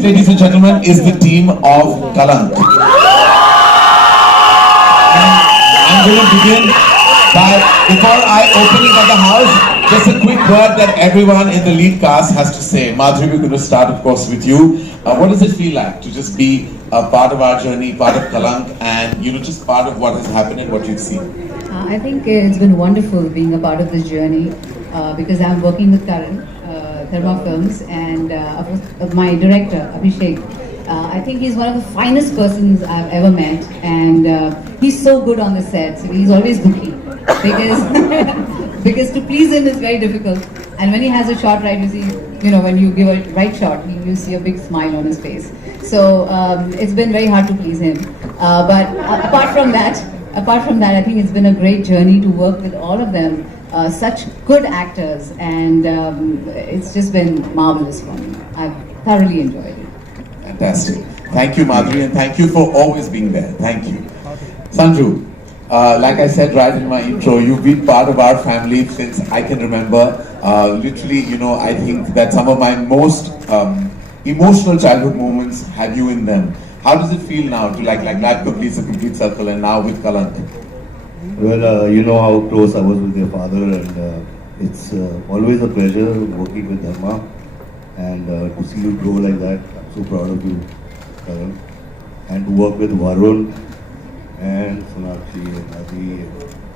This, ladies and gentlemen, is the team of Kalank. I'm going to begin by, before I open it at the house, just a quick word that everyone in the lead cast has to say. Madhuri, we're going to start, of course, with you. What does it feel like to just be a part of our journey, part of Kalank, and just part of what has happened and what you've seen? I think it's been wonderful being a part of this journey because I'm working with Karan, Dharma Films, and my director, Abhishek. I think he's one of the finest persons I've ever met, and he's so good on the set. So he's always booking because because to please him is very difficult. And when he has a shot right, you see, when you give a right shot, you see a big smile on his face. So it's been very hard to please him. But apart from that, I think it's been a great journey to work with all of them. Such good actors, and it's just been marvelous for me. I've thoroughly enjoyed it. Fantastic. Thank you, Madhuri, and thank you for always being there. Thank you. Sanju, like I said right in my intro, you've been part of our family since I can remember. Literally, I think that some of my most emotional childhood moments have you in them. How does it feel now to like Life Completes a Complete Circle and now with Kalank? Well, you know how close I was with your father, and it's always a pleasure working with Dharma, and to see you grow like that. I'm so proud of you, Karan. And to work with Varun and Sonakshi and Adi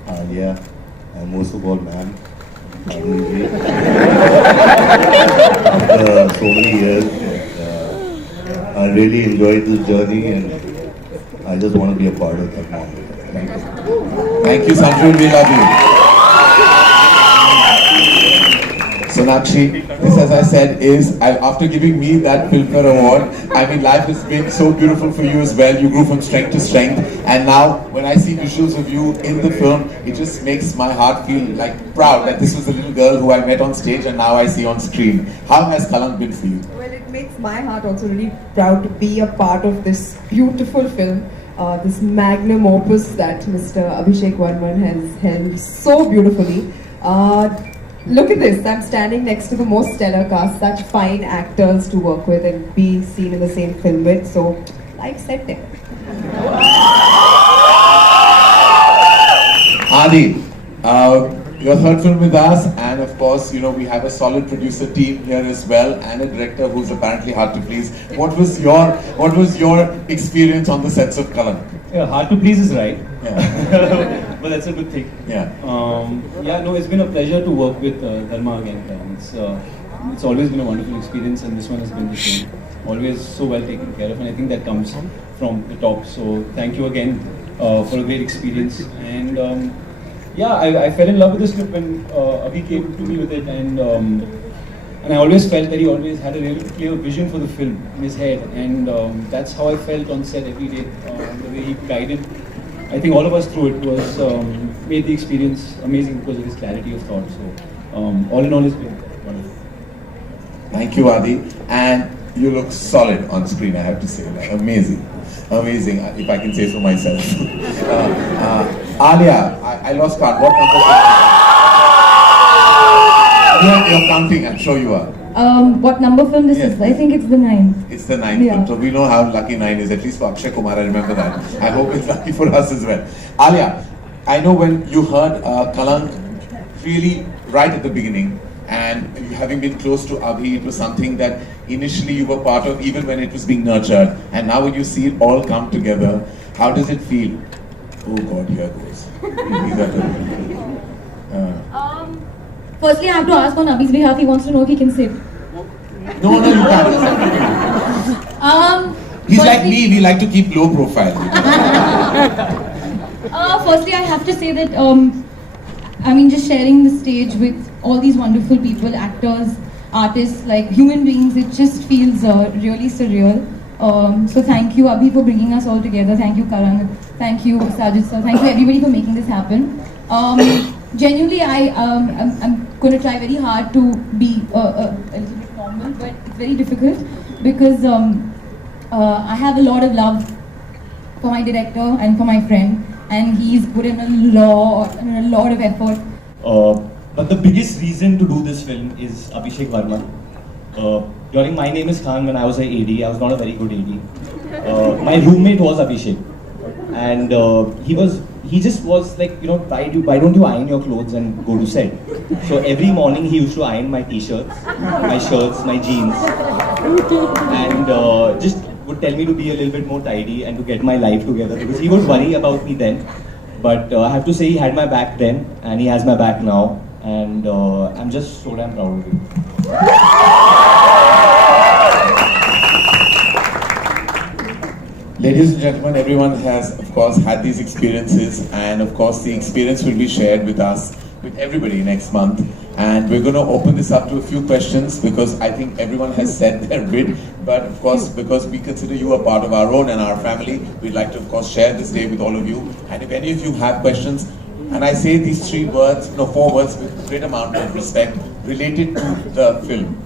and Alia, and most of all, man, Adi, after so many years. I really enjoyed this journey, and I just want to be a part of that now. Thank you. Thank you, Sanju. We love you. Sonakshi, this, as I said, is after giving me that Filmfare Award. I mean, life has been so beautiful for you as well. You grew from strength to strength, and now when I see visuals of you in the film, it just makes my heart feel like proud that this was the little girl who I met on stage and now I see on screen. How has Kalank been for you? Well, it makes my heart also really proud to be a part of this beautiful film, this magnum opus that Mr. Abhishek Varman has held so beautifully. Look at this, I'm standing next to the most stellar cast, such fine actors to work with and be seen in the same film with, so life set there. Adi, your third film with us, and of course, we have a solid producer team here as well, and a director who's apparently hard to please. What was your experience on the sets of Kalank? Yeah, hard to please is right. Yeah. But that's a good thing. Yeah. It's been a pleasure to work with Dharma again. It's always been a wonderful experience, and this one has been the same. Always so well taken care of, and I think that comes from the top. So thank you again for a great experience. And I fell in love with the script when Abhi came to me with it, and I always felt that he always had a really clear vision for the film in his head, and that's how I felt on set every day. The way he guided, I think all of us through it was made the experience amazing because of his clarity of thought. So all in all, it's been wonderful. Thank you, Adi, and you look solid on screen. I have to say, amazing. If I can say so myself. Alia, I lost count. What number? You're counting. I'm sure you are. What number film this is? I think it's the 9th. It's the 9th film. So we know how lucky 9 is. At least for Akshay Kumar, I remember that. I hope it's lucky for us as well. Alia, I know when you heard Kalank really right at the beginning, and having been close to Abhi, it was something that initially you were part of, even when it was being nurtured. And now when you see it all come together, how does it feel? Oh God, here goes. These are the, Firstly, I have to ask on Abhi's behalf. He wants to know if he can sit. No, you can't. He's like me, we like to keep low profile. Firstly, I have to say that, just sharing the stage with all these wonderful people, actors, artists, like human beings, it just feels really surreal. So thank you, Abhi, for bringing us all together. Thank you, Karan. Thank you, Sajid sir. Thank you, everybody, for making this happen. Genuinely, I'm going to try very hard to be a little bit normal, but it's very difficult because I have a lot of love for my director and for my friend, and he's put in a lot of effort. But the biggest reason to do this film is Abhishek Varman. during My Name is Khan, when I was an AD, I was not a very good AD. My roommate was Abhishek, and he just was like, you know, why don't you iron your clothes and go to set? So every morning he used to iron my t-shirts, my shirts, my jeans, and just would tell me to be a little bit more tidy and to get my life together, because he would worry about me then. But I have to say, he had my back then, and he has my back now, and I'm just so damn proud of him. Ladies and gentlemen, everyone has, of course, had these experiences, and of course, the experience will be shared with us, with everybody next month. And we're going to open this up to a few questions, because I think everyone has said their bit. But of course, because we consider you a part of our own and our family, we'd like to, of course, share this day with all of you. And if any of you have questions, and I say these 4 words with a great amount of respect related to the film,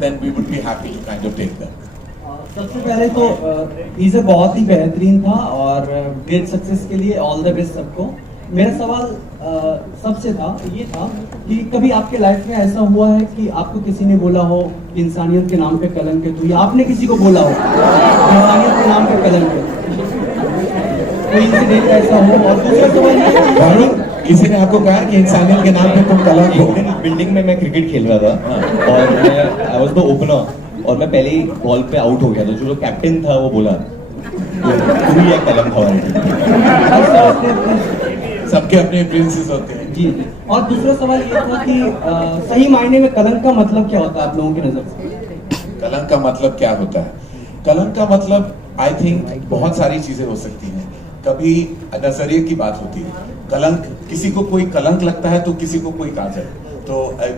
then we would be happy to kind of take them. सबसे पहले तो teaser बहुत ही बेहतरीन था और great success के लिए all the best सबको। मेरा सवाल सबसे ये था कि कभी आपके लाइफ में ऐसा हुआ है कि आपको किसी ने बोला हो कि इंसानियत के नाम पे कलंक है, तो या आपने किसी को बोला हो इंसानियत के नाम पे कलंक है, कोई इंसिडेंट ऐसा हो? और दूसरा सवाल ये, किसी ने आपको कहा कि इंसानियत के नाम पे तुम कलंक हो? बिल्डिंग में मैं क्रिकेट खेल रहा था और आई वाज द ओपनर, और मैं पहले ही बॉल पे आउट हो गया था। जो कैप्टन था वो बोला तू ही एक कलंक हमारे। सबके अपने प्रिंसेस होते हैं। जी। और दूसरा सवाल ये था कि सही मायने में कलंक का मतलब क्या होता है आप लोगों की नजर से? कलंक का मतलब क्या होता है? कलंक का मतलब आई थिंक बहुत सारी चीजें हो सकती हैं। कभी नजरिए की बात होती है। कलंक, किसी को कोई कलंक लगता है तो किसी को कोई काजल, तो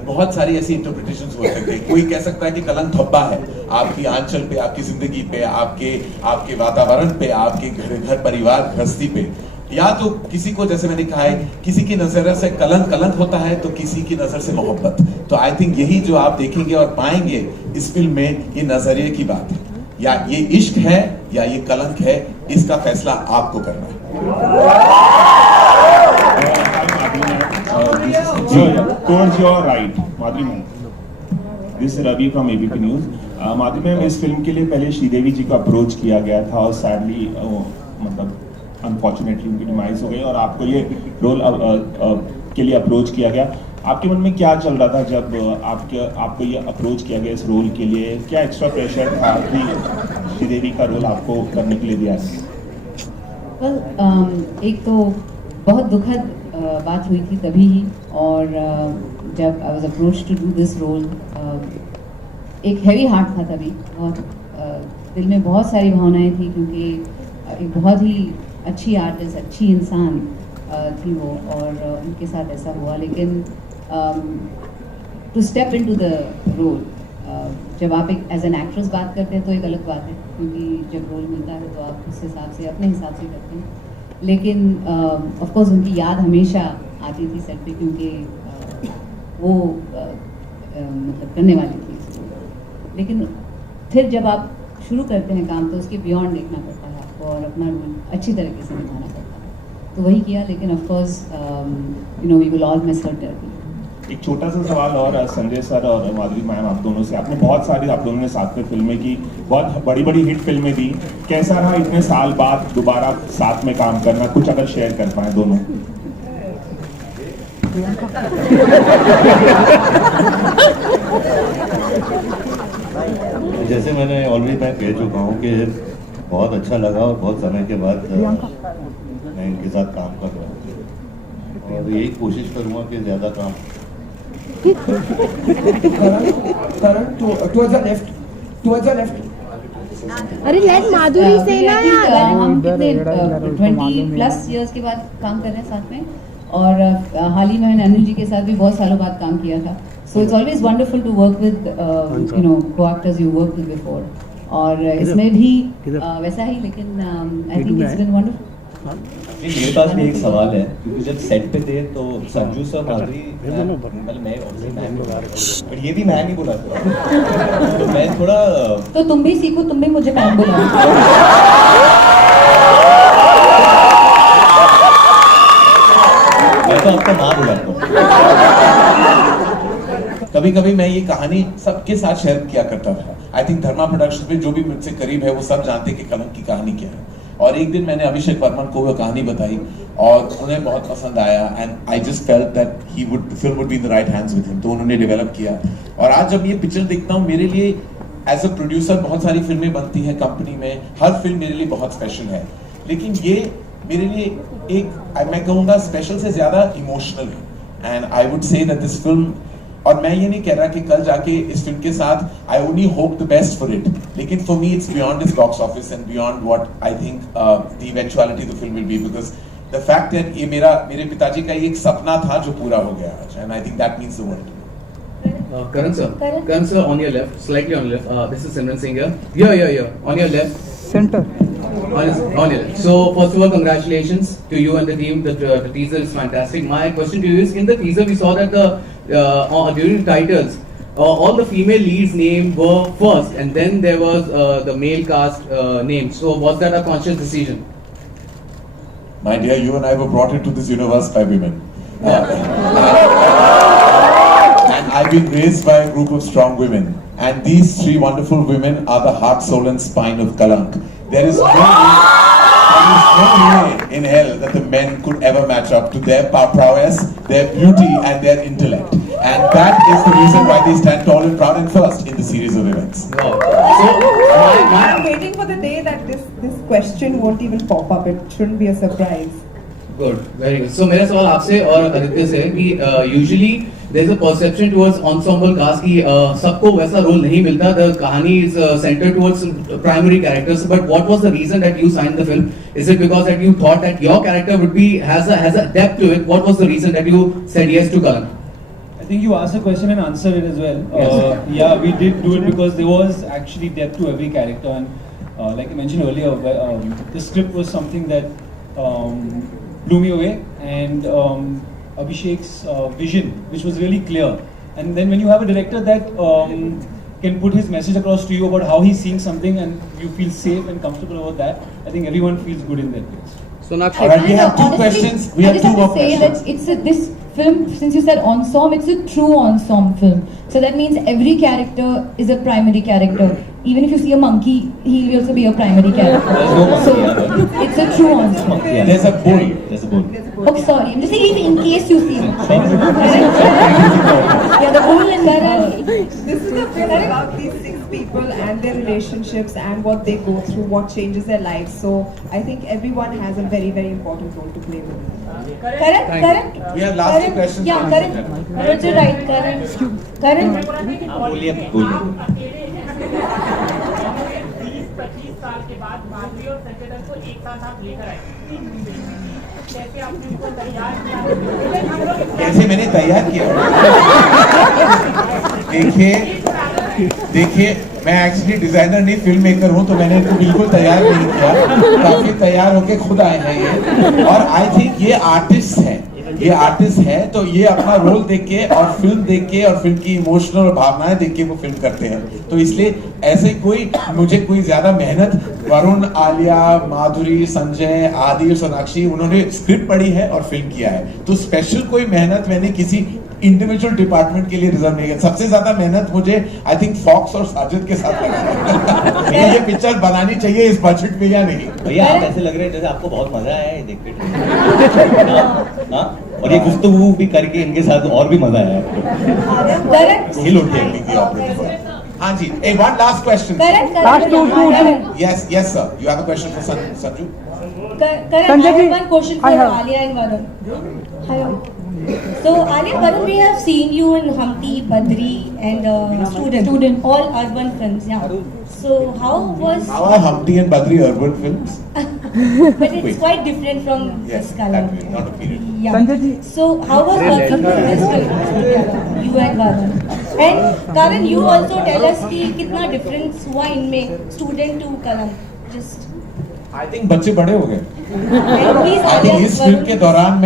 बहुत सारी ऐसी इंटरप्रिटेशंस हो सकती है। कोई कह सकता है कि कलंक धब्बा है आपकी आंचल पे, आपकी जिंदगी पे, आपके वातावरण पे, आपके घर परिवार गृहस्थी पे, या तो किसी को, जैसे मैंने कहा है, किसी की नजर से कलंक होता है तो किसी की नजर से मोहब्बत। तो आई थिंक यही जो आप देखेंगे और पाएंगे इस फिल्म में, ये नजरिए की बात है, या ये इश्क है या ये कलंक है, इसका फैसला आपको करना है। Towards your right, Madhuri ma'am. This is Ravi from ABP News. Madhuri ma'am, इस फिल्म के लिए पहले श्रीदेवी जी को अप्रोच किया गया था और सैडली मतलब अनफॉर्चुनेटली उनकी डिमाइस हो गई और आपको ये रोल के लिए अप्रोच किया गया। आपके मन में क्या चल रहा था जब आपको ये अप्रोच किया गया इस रोल के लिए? क्या एक्स्ट्रा प्रेशर था कि श्रीदेवी का रोल आपको करने के लिए दिया? एक तो बहुत दुखद बात हुई थी तभी ही, और जब I was approach to do this role, एक हैवी हार्ट था तभी, और दिल में बहुत सारी भावनाएं थी, क्योंकि एक बहुत ही अच्छी आर्टिस्ट, अच्छी इंसान थी वो, और उनके साथ ऐसा हुआ। लेकिन to step into the role, जब आप एक एज एन एक्ट्रेस बात करते हैं तो एक अलग बात है, क्योंकि जब रोल मिलता है तो आप उस हिसाब से, अपने हिसाब से करते हैं। लेकिन ऑफ कोर्स उनकी याद हमेशा आती थी सेट पे, क्योंकि वो मतलब करने वाली थी इसको। लेकिन फिर जब आप शुरू करते हैं काम तो उसके बियॉन्ड देखना पड़ता है आपको, और अपना रोल अच्छी तरीके से निभाना पड़ता है, तो वही किया। लेकिन of course we will all miss her terribly. एक छोटा सा सवाल और संजय सर और माधुरी मैम, आप दोनों से, आपने बहुत सारी, आप दोनों ने साथ में फिल्में की, बहुत बड़ी बड़ी हिट फिल्में दी, कैसा रहा इतने साल बाद दोबारा साथ में काम करना? कुछ अगर शेयर कर पाए दोनों। जैसे मैंने ऑलरेडी मैं कह चुका हूँ कि बहुत अच्छा लगा और बहुत समय के बाद मैं इनके साथ काम कर रहा हूँ, और यही कोशिश करूँगा कि ज़्यादा काम। towards the left. अरे लेट माधुरी से ना यार। हम कितने 20+ इयर्स के बाद काम कर रहे हैं साथ में, और हाल ही में मैंने अनिल जी के साथ भी बहुत सालों बाद काम किया था। So it's always wonderful to work with co-actors you work with before, और इसमें भी वैसा ही, लेकिन I think it's been wonderful. मेरे पास भी एक सवाल है, क्योंकि जब सेट पे थे तो संजू सर, माधुरी, मैं बट ये भी मैम ही बुलाते हैं, तो मैं थोड़ा, तो तुम भी सीखो, तुम भी मुझे मैम बुलाओ। मैं तो आपको माँ बुलाता हूँ। कभी कभी मैं ये कहानी सबके साथ शेयर किया करता था। आई थिंक धर्मा प्रोडक्शन में जो भी मुझसे करीब है वो सब जानते कि कलंक की कहानी क्या है। और एक दिन मैंने अभिषेक वर्मन को वो कहानी बताई और उन्हें बहुत पसंद आया and I just felt that he would film would be in the right hands with him, तो उन्होंने डेवलप किया। और आज जब ये पिक्चर देखता हूँ, मेरे लिए एज अ प्रोड्यूसर बहुत सारी फिल्में बनती हैं कंपनी में, हर फिल्म मेरे लिए बहुत स्पेशल है, लेकिन ये मेरे लिए एक मैं कहूँगा स्पेशल से ज्यादा इमोशनल है। And I would say that this film, और मैं ये नहीं कह रहा कि कल जाके इस फिल्म के साथ I only hope the best for it, लेकिन for me it's beyond this box office and beyond what I think the eventuality the film will be, because the fact that ये मेरे पिताजी का ये एक सपना था जो पूरा हो गया आज, and I think that means the world. Karan sir, on your left, slightly on your left. This is Simran Singh here. Here. On your left. Center. On your left. So first of all, congratulations to you and the team. The teaser is fantastic. My question to you is, in the teaser we saw that during the titles, all the female leads' name were first, and then there was the male cast name. So was that a conscious decision? My dear, you and I were brought into this universe by women. And I've been raised by a group of strong women. And these three wonderful women are the heart, soul and spine of Kalank. There is no way in hell that the men could ever match up to their prowess, their beauty and their intellect. And that is the reason why they stand tall and proud and first in the series of events. Wow. So I'm waiting for the day that this question won't even pop up. It shouldn't be a surprise. Good, very good. So मेरा सवाल आपसे और आदित्य से कि usually there is a perception towards ensemble cast कि सबको वैसा role नहीं मिलता. The कहानी is centered towards primary characters. But what was the reason that you signed the film? Is it because that you thought that your character would be has a depth to it? What was the reason that you said yes to Kalank? I think you asked a question and answered it as well. Yes. Yeah, we did do it because there was actually depth to every character, and like I mentioned earlier, the script was something that blew me away, and Abhishek's vision, which was really clear. And then when you have a director that can put his message across to you about how he's seeing something, and you feel safe and comfortable about that, I think everyone feels good in that place. Sonakshi. Alright, we have two questions. We have two more questions. It's this film, since you said ensemble, it's a true ensemble film. So that means every character is a primary character. Even if you see a monkey, he'll also be a primary character. There's no monkey, So yeah. it's a true ensemble. Yeah. There's a bull. There's a bull. Oh, sorry. I'm just saying in case you see it. Yeah, the bull and Karan. This is a film about these 6 people and their relationships and what they go through, what changes their lives. So I think everyone has a very, very important role to play with. Karan? We have last two questions. Yeah, Karan. Karan, you're right. Karan. बोलिए बोलिए. 20-25 साल के बाद माधुरी और संकेतन को एक साथ आप लेकर आए, कैसे आपने उनको तैयार किया? कैसे मैंने तैयार किया? देखिए मैं एक्चुअली डिजाइनर नहीं फिल्म मेकर हूँ, तो मैंने इनको बिल्कुल तैयार नहीं किया, काफी तैयार होके खुद आए हैं ये. और आई थिंक ये आर्टिस्ट है, तो ये अपना रोल देख के और फिल्म देख के और फिल्म की इमोशनल भावनाएं देख के वो फिल्म करते हैं. तो इसलिए ऐसे मुझे कोई ज्यादा मेहनत, वरुण, आलिया, माधुरी, संजय, आदि और सोनाक्षी, उन्होंने स्क्रिप्ट पढ़ी है और फिल्म किया है. तो स्पेशल कोई मेहनत मैंने किसी इंडिविजुअल डिपार्टमेंट के लिए रिजर्व नहीं किया. सबसे ज्यादा मेहनत मुझे आई थिंक फॉक्स और साजिद के साथ लगा है. ये पिक्चर बनानी चाहिए इस बजट में या नहीं. भैया आप ऐसे लग रहे हैं जैसे आपको बहुत मजा आया है देखते. हाँ, और ये गुफ्तगू भी करके इनके साथ और भी मजा आया है. हिल उठे. हाँ जी. Hey, one last question. Last two. Yes, sir. You have a question for Sanju? Karan, I have one question for Alia and Varun. Hi. So Alia, Varun, we have seen you in Humpty, Badri and Student, all urban films. Yeah. So how are Humpty and Badri urban films? But it's quite different from Yes, this that color. way, not a period. Yeah. So how was working with this film? You and Varun. And Karan, you also tell us कि कितना difference हुआ इनमें student to Kalan. Just. I think बच्चे बड़े हो गए. And please, I think इस film के दौरान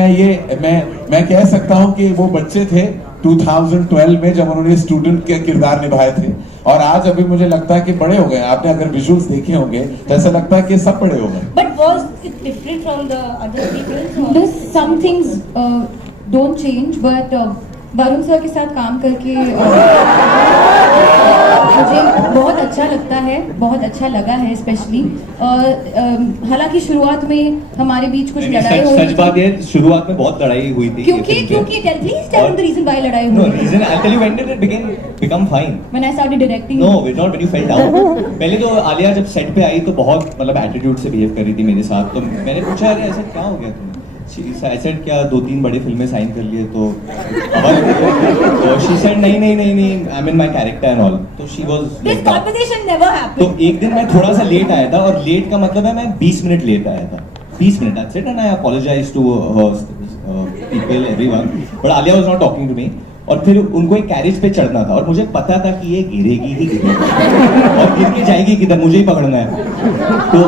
मैं कह सकता हूँ कि वो बच्चे थे 2012 में जब उन्होंने स्टूडेंट के किरदार निभाए थे, और आज अभी मुझे लगता है कि बड़े हो गए. आपने अगर विजुअल्स देखे होंगे तो ऐसा लगता है कि सब बड़े हो गए. But was it different from the other three films? Some things don't change, but Varun sir के साथ काम करके मुझे बहुत अच्छा लगता है, बहुत अच्छा लगा है स्पेशली। हालांकि शुरुआत में हमारे बीच कुछ लड़ाई हुई सच बात है, शुरुआत में बहुत लड़ाई हुई थी। क्योंकि please tell the reason why लड़ाई No हुई। reason. I'll tell you when did it become fine. When I started directing. No, not when you fell down. पहले तो आलिया जब सेट पे आई तो बहुत मतलब एटीट्यूड से बिहेव कर रही थी मेरे साथ, तो मैंने पूछा अरे ऐसा क्या हो गया तुम्हें? I said क्या 2-3 बड़े फिल्में साइन कर लिए तो she said नहीं I'm in my character and all. तो she was This conversation never happened. तो एक दिन मैं थोड़ा सा लेट आया था, और लेट का मतलब है मैं 20 मिनट लेट आया था, 20 minute, that's it, and I apologize to people, everyone, but Alia was not talking to me. और फिर उनको एक कैरेज पे चढ़ना था और मुझे पता था कि ये गिरेगी ही गिरेगी और गिर के जाएगी किधर, मुझे ही पकड़ना है। तो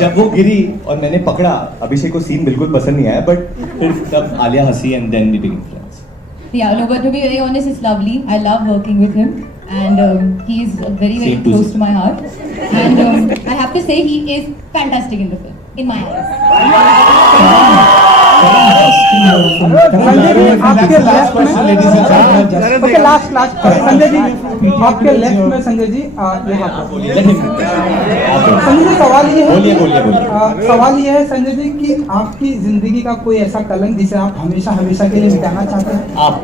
जब वो गिरी और मैंने पकड़ा, अभिषेक को सीन बिल्कुल पसंद नहीं आया, बट फिर तब आलिया हंसी and then we became friends. Yeah, no, but to be very honest, it's lovely. I love working with him, and he is very Same to close you. to my heart. And I have to say, he is fantastic in the film, in my eyes. Sanjay ji आपके left में okay last Sanjay ji आपके left में संजय जी संजय जी सवाल ये है सवाल ये है संजय जी कि आपकी जिंदगी का कोई ऐसा कलंक जिसे आप हमेशा के लिए मिटाना चाहते हैं? आप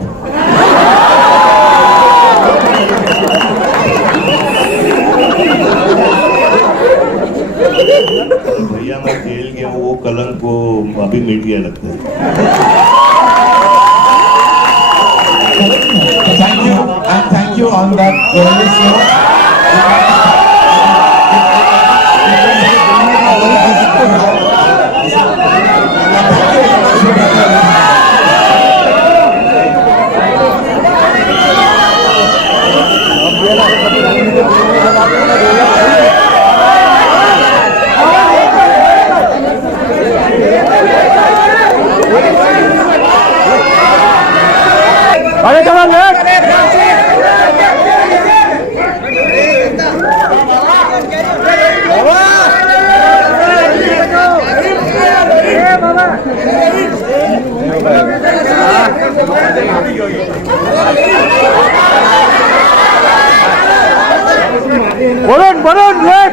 भैया मैं खेल गया हूँ, वो कलंक को अभी मिट गया लगता है। Thank you on that journalist note. अरे चलो वरुण कौन उठ रहा है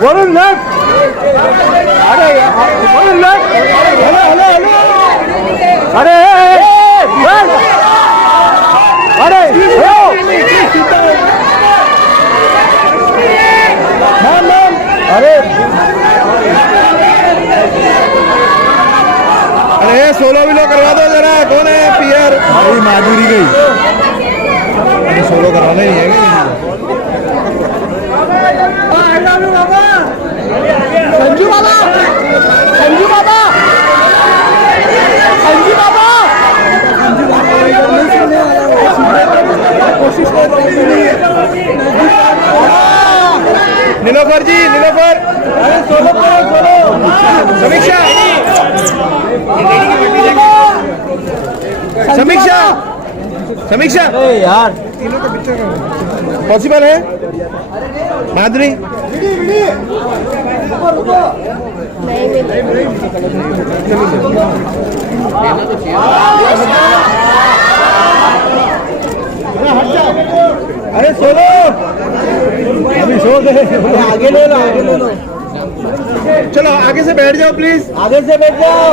वरुण लेफ्ट अरे वरुण लेफ्ट हेलो अरे अरे सोलो विलो करवा दो जरा, कौन है पियर? भाई माधुरी गई, सोलो करवाना ही है। संजू बाबा कोशिश कर नीलोफर जी, नीलोफर अरे सोलो समीक्षा यार तीनों के पीछे पॉसिबल है? माधुरी अरे सोलो अभी सो गए, आगे ले लो चलो आगे से बैठ जाओ प्लीज, आगे से बैठ जाओ।